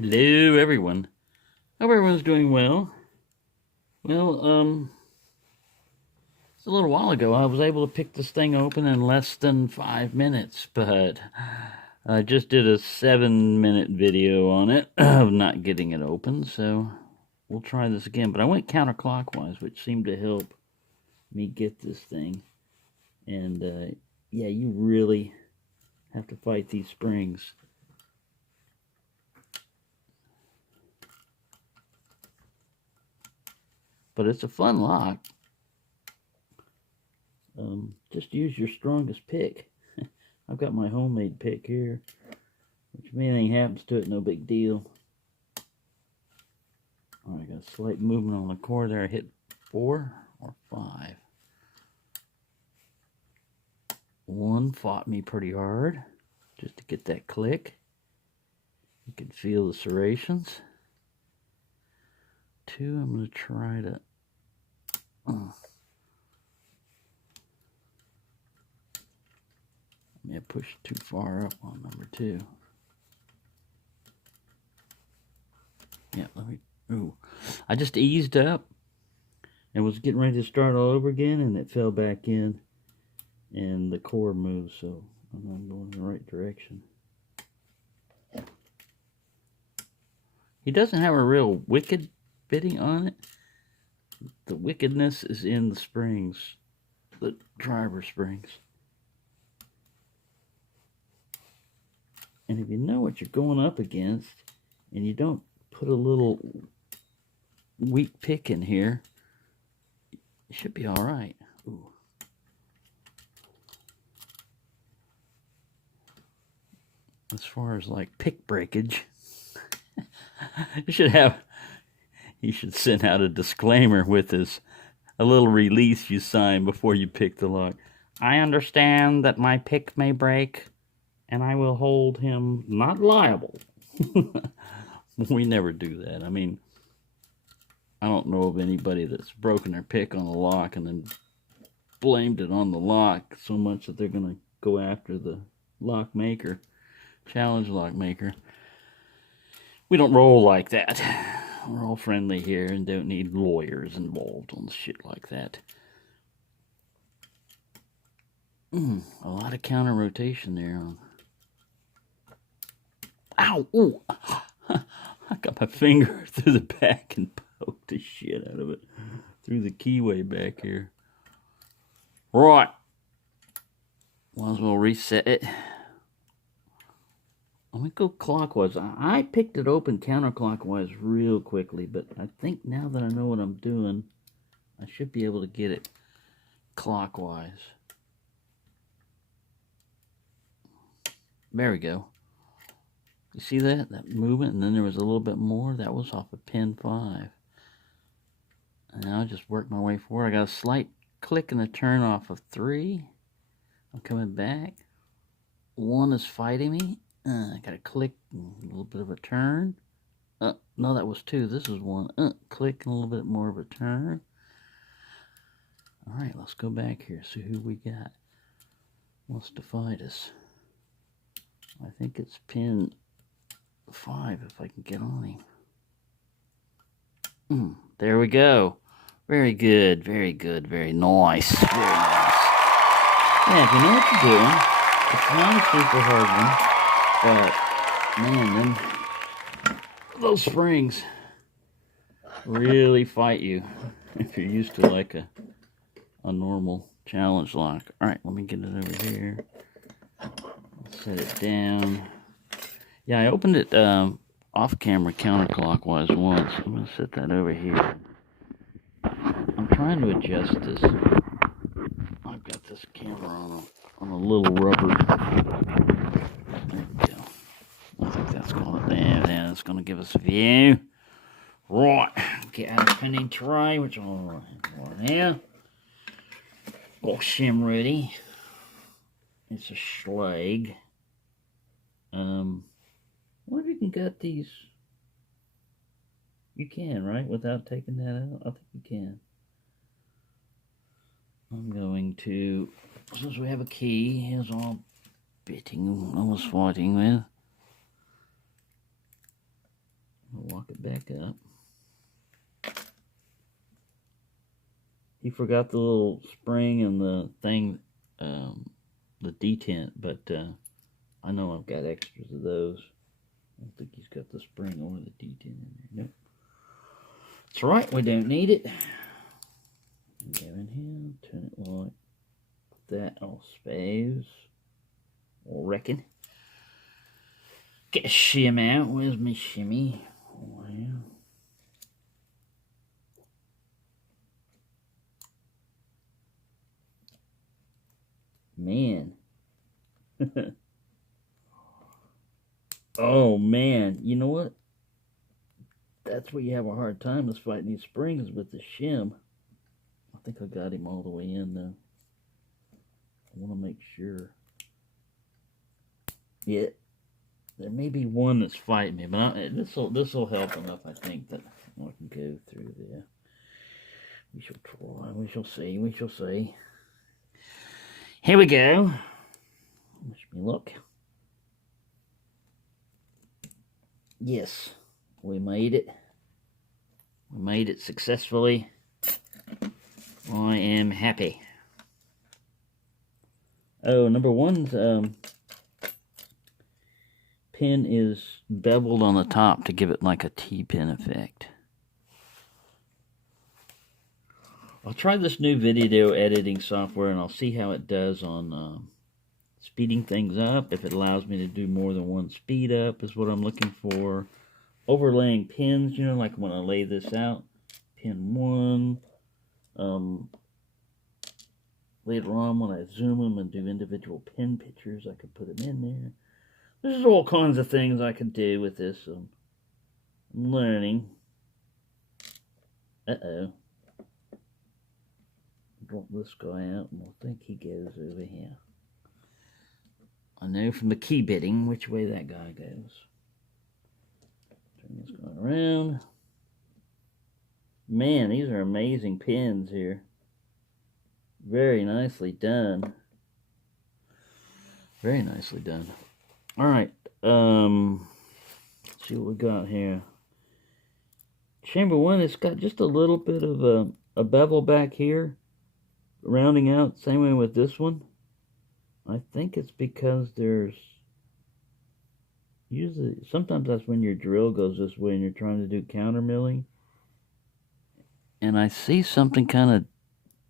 Hello, everyone. Hope everyone's doing well. Well, it's a little while ago I was able to pick this thing open in less than 5 minutes, but I just did a 7-minute video on it of not getting it open, so we'll try this again. But I went counterclockwise, which seemed to help me get this thing. And yeah, you really have to fight these springs. But it's a fun lock. Just use your strongest pick. I've got my homemade pick here, which if anything happens to it, no big deal. Alright, I got a slight movement on the core there. I hit 4 or 5. 1 fought me pretty hard just to get that click. You can feel the serrations. 2, I'm going to try to may have pushed too far up on number 2. Yeah, I just eased up and was getting ready to start all over again, and it fell back in, and the core moved, so I'm going in the right direction. He doesn't have a real wicked fitting on it. The wickedness is in the springs, the driver springs. And if you know what you're going up against, and you don't put a little weak pick in here, it should be all right. Ooh. As far as like pick breakage, you should send out a disclaimer with this, a little release you sign before you pick the lock. I understand that my pick may break, and I will hold him not liable. We never do that. I mean, I don't know of anybody that's broken their pick on the lock and then blamed it on the lock so much that they're going to go after the lock maker, challenge lock maker. We don't roll like that. We're all friendly here and don't need lawyers involved on shit like that. A lot of counter rotation there. Ow! Ooh! I got my finger through the back and poked the shit out of it. Through the keyway back here. Right. Might as well reset it. Let me go clockwise. I picked it open counterclockwise real quickly, but I think now that I know what I'm doing, I should be able to get it clockwise. There we go. You see that? That movement, and then there was a little bit more. That was off of pin 5. And now I just work my way forward. I got a slight click and a turn off of 3. I'm coming back. 1 is fighting me. I got a click and a little bit of a turn. No, that was 2. This is 1. Click and a little bit more of a turn. Alright, let's go back here. See who we got. Wants to fight us. I think it's pin 5 if I can get on him. There we go. Very good, very good, very nice. Very nice. Yeah, if you know what you're doing, it's not a super hard one, but man, those springs really fight you if you're used to like a normal challenge lock. Alright, let me get it over here. Set it down. Yeah, I opened it off camera counterclockwise once. I'm going to set that over here. I'm trying to adjust this. I've got this camera on a little rubber. There we go. I think that's going to, that's going to give us a view. Right, get out of pinning tray, which I'll right now. Got shim ready. It's a Schlag. I wonder if you can get these. You can, right? Without taking that out? I think you can. I'm going to, since we have a key, here's all bitting I was fighting with. Lock it back up. He forgot the little spring and the thing, the detent, but I know I've got extras of those. I don't think he's got the spring or the detent in there. Nope. That's right, we don't need it. Go in here, turn it like that, I suppose. I reckon. Get a shim out. Where's my shimmy? Wow. Man. Oh, man. You know what? That's where you have a hard time, is fighting these springs with the shim. I think I got him all the way in, though. I want to make sure. Yeah. There may be one that's fighting me, but this will help enough, I think, that I can go through there. We shall try. We shall see. We shall see. Here we go. Wish me luck. Yes, we made it. We made it successfully. I am happy. Oh, number one's pin is beveled on the top to give it like a T-pin effect. I'll try this new video editing software and I'll see how it does on speeding things up. If it allows me to do more than one speed up is what I'm looking for. Overlaying pins, you know, like when I lay this out. Pin 1. Later on when I zoom them and do individual pin pictures, I could put them in there. There's all kinds of things I can do with this. I'm learning. Uh-oh. Drop this guy out and I think he goes over here. I know from the key bitting which way that guy goes. Turn this guy around. Man, these are amazing pins here. Very nicely done. Very nicely done. Alright, let's see what we got here. Chamber 1, it's got just a little bit of a bevel back here, rounding out, same way with this one. I think it's because there's, usually, sometimes that's when your drill goes this way and you're trying to do counter milling. And I see something kind of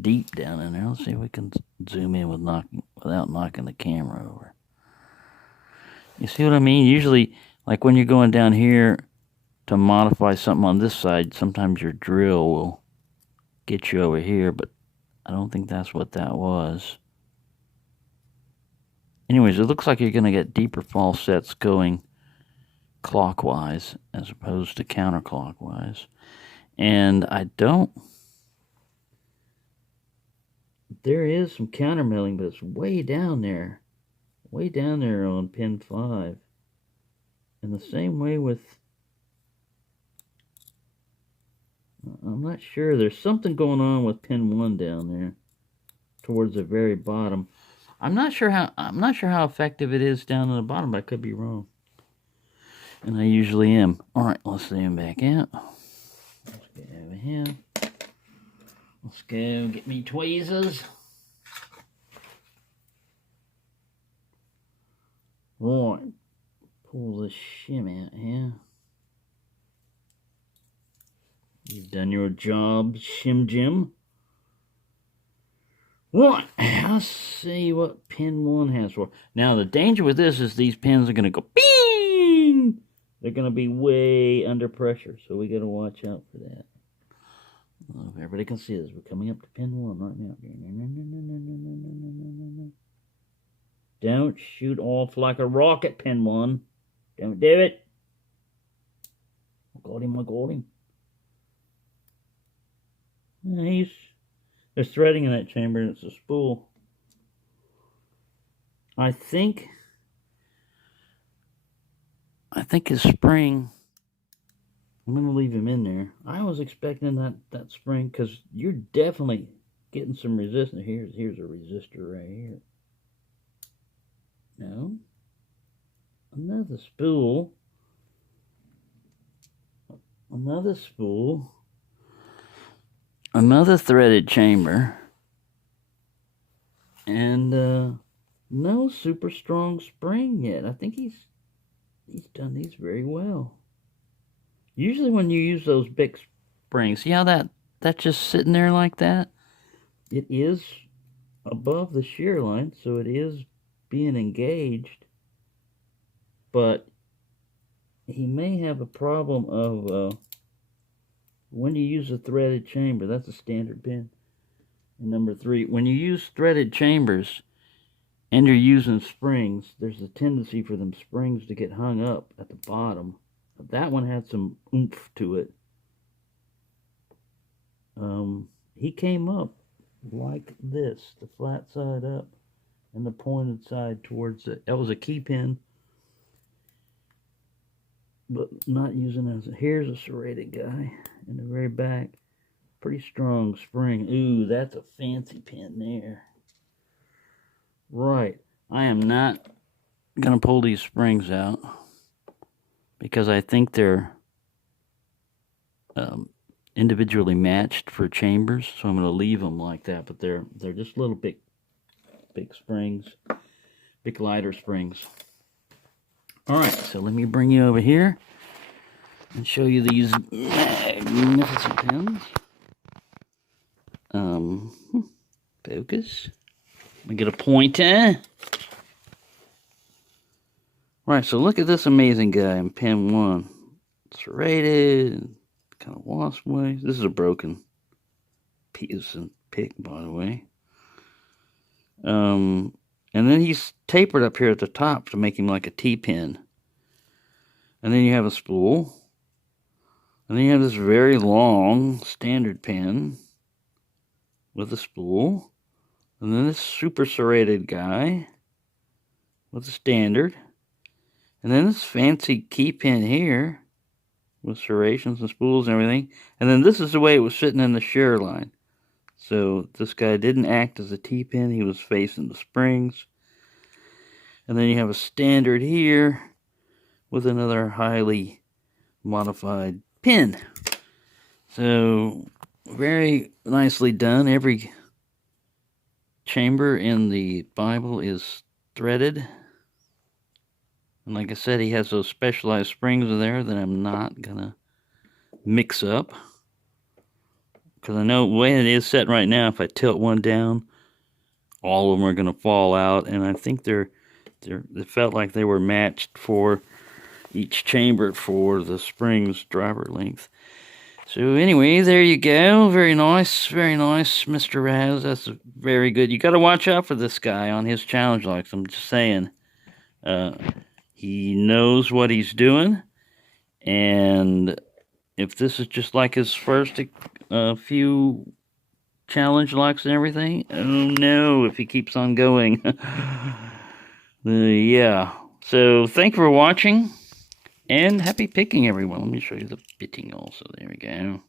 deep down in there. Let's see if we can zoom in without knocking the camera over. You see what I mean? Usually, like when you're going down here to modify something on this side, sometimes your drill will get you over here, but I don't think that's what that was. Anyways, it looks like you're going to get deeper false sets going clockwise as opposed to counterclockwise. And there is some counter milling, but it's way down there. Way down there on pin 5. And the same way with, I'm not sure, there's something going on with pin 1 down there towards the very bottom. I'm not sure how effective it is down at the bottom, but I could be wrong. And I usually am. Alright, let's zoom back out. Let's get over here. Let's go get me tweezers. Right, pull the shim out here. You've done your job, Shim Jim. Right, let's see what pin 1 has for. Now, the danger with this is these pins are going to go bing! They're going to be way under pressure, so we got to watch out for that. Well, if everybody can see this, we're coming up to pin 1 right now. Don't shoot off like a rocket, pin 1. Don't do it. I got him, I got him. There's threading in that chamber and it's a spool. I think his spring, I'm going to leave him in there. I was expecting that spring, because you're definitely getting some resistance. Here's a resistor right here. No. Another spool. another spool, another threaded chamber, and no super strong spring yet. I think he's done these very well. Usually when you use those big springs, see how that's just sitting there like that? It is above the shear line, so it is being engaged, but he may have a problem of when you use a threaded chamber. That's a standard pin. And number 3, when you use threaded chambers and you're using springs, there's a tendency for them springs to get hung up at the bottom. But that one had some oomph to it. He came up like this, the flat side up and the pointed side towards it. That was a key pin, but not using as a. Here's a serrated guy in the very back. Pretty strong spring. Ooh, that's a fancy pin there. Right. I am not going to pull these springs out because I think they're individually matched for chambers, so I'm going to leave them like that, but they're just little big springs, big lighter springs. Alright, so let me bring you over here and show you these magnificent pins. Focus. Let me get a pointer. Right, so look at this amazing guy in pin 1. Serrated, kind of wasp way. This is a broken piece and pick, by the way. And then he's tapered up here at the top to make him like a T-pin. And then you have a spool. And then you have this very long standard pin with a spool. And then this super serrated guy with a standard. And then this fancy key pin here with serrations and spools and everything. And then this is the way it was sitting in the shear line. So this guy didn't act as a T-pin. He was facing the springs. And then you have a standard here with another highly modified pin. So very nicely done. Every chamber in the Bible is threaded. And like I said, he has those specialized springs in there that I'm not going to mix up. Because I know the way it is set right now, if I tilt one down, all of them are going to fall out. And I think they felt like they were matched for each chamber for the springs driver length. So anyway, there you go. Very nice, Mr. Ras. That's very good. You got to watch out for this guy on his challenge locks. I'm just saying. He knows what he's doing, and if this is just like his first few challenge locks and everything, oh no, if he keeps on going. Yeah. So thank you for watching, and happy picking, everyone. Let me show you the bitting also. There we go.